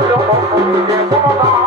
এই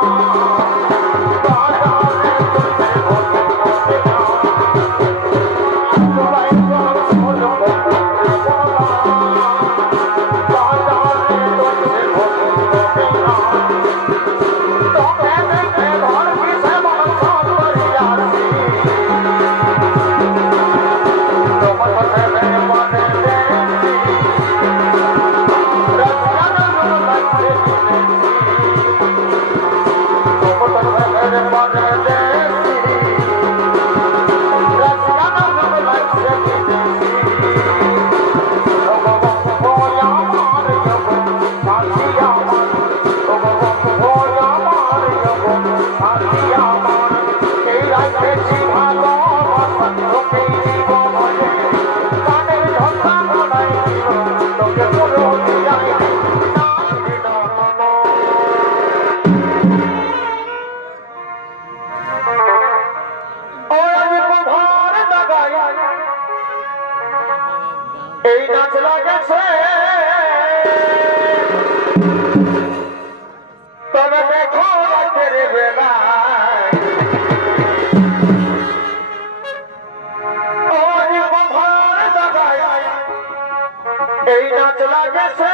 এই নাচ লাগেছে।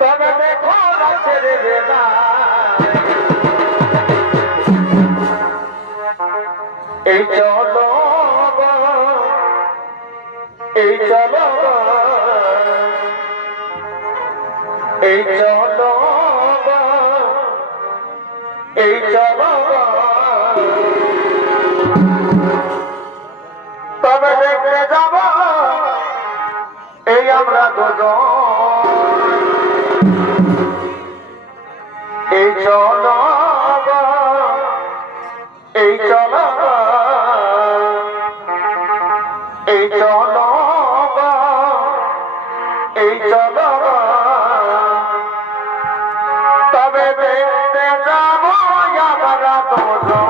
তবে দেখো রাতের বেলায় এই চলো এই চলো এই চলো এই চলো আমরা এই চলো এই চলো এই চলো এই চলো। তবে দেখতে যাব আমরা দুজন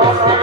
Oh.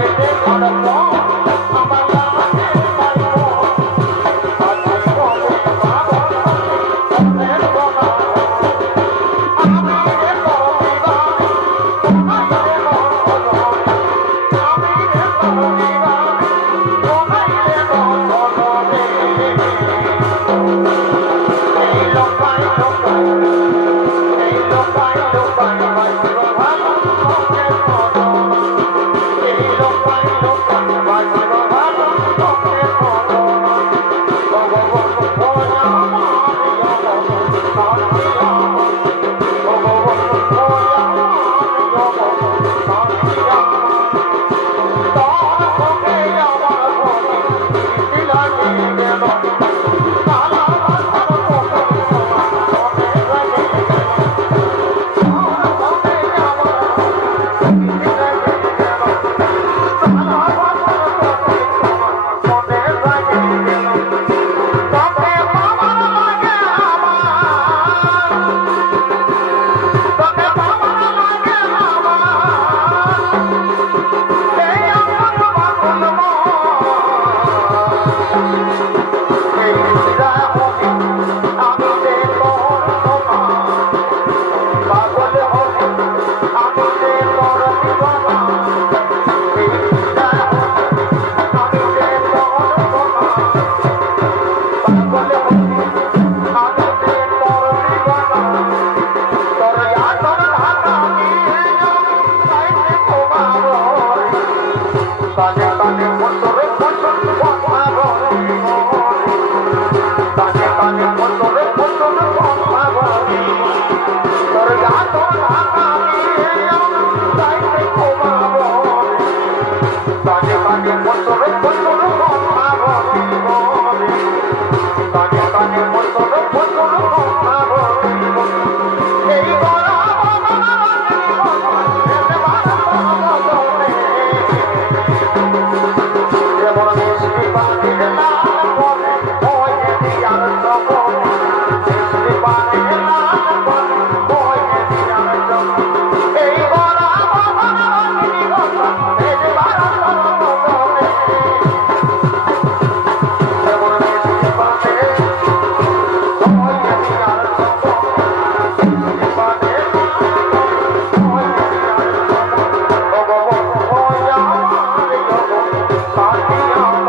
Hallelujah.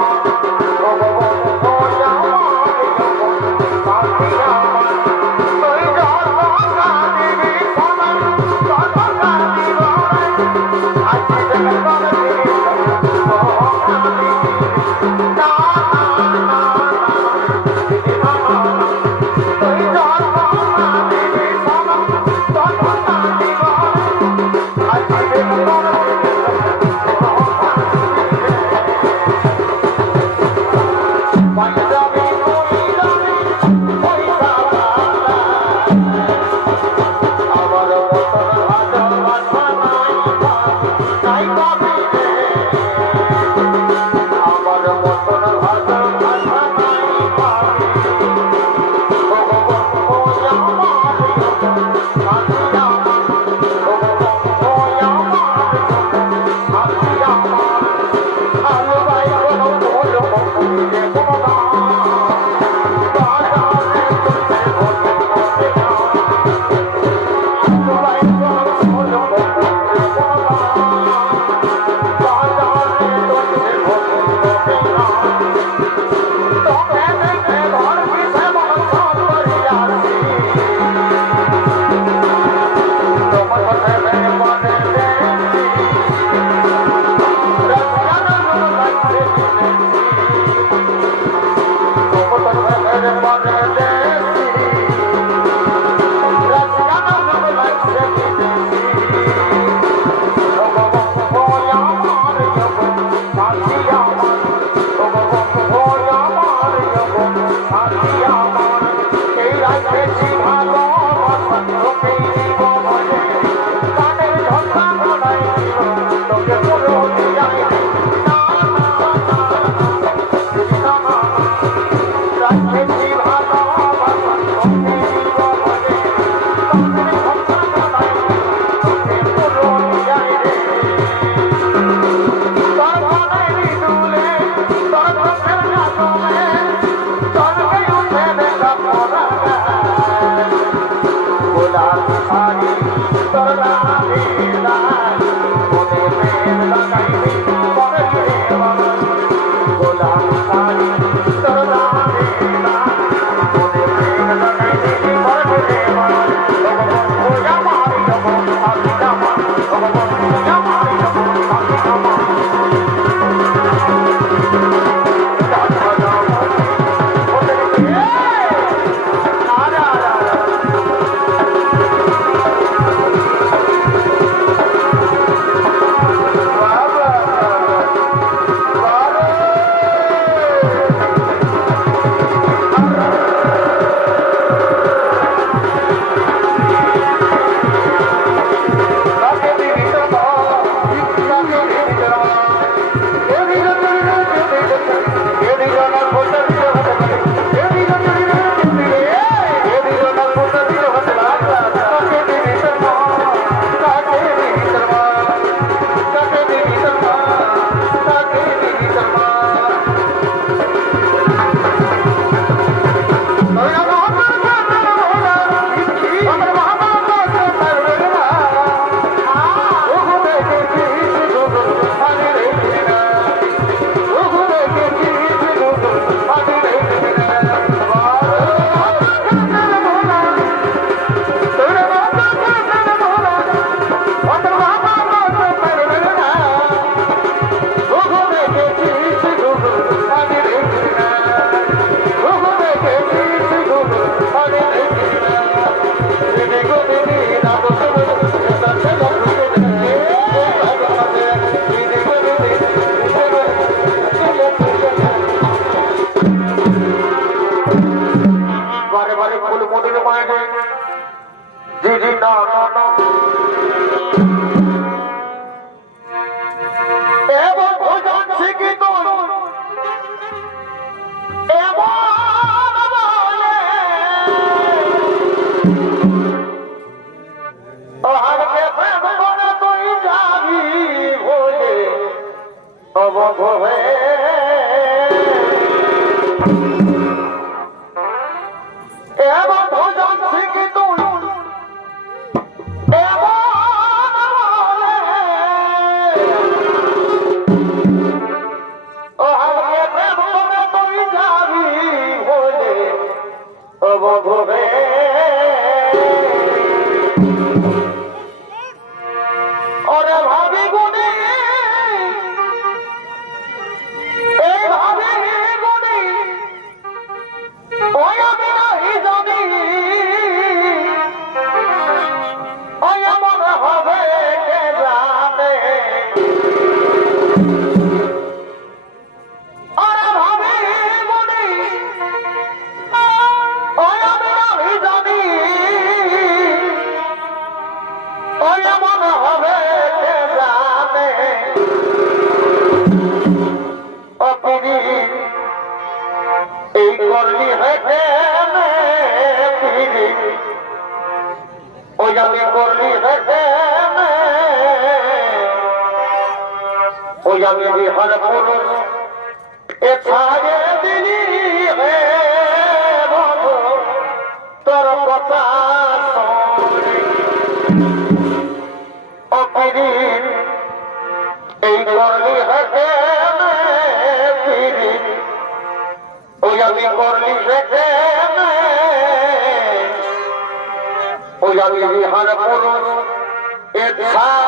ওই আমি বিহার পুরুষ এ ছাড়ে দিলি হে তোর কথা শোনে। এই করলি হেঁটে পিড়ি ওই আমি করলি হেঁটে ওই আমি বিহার পুরুষ ছাড়ে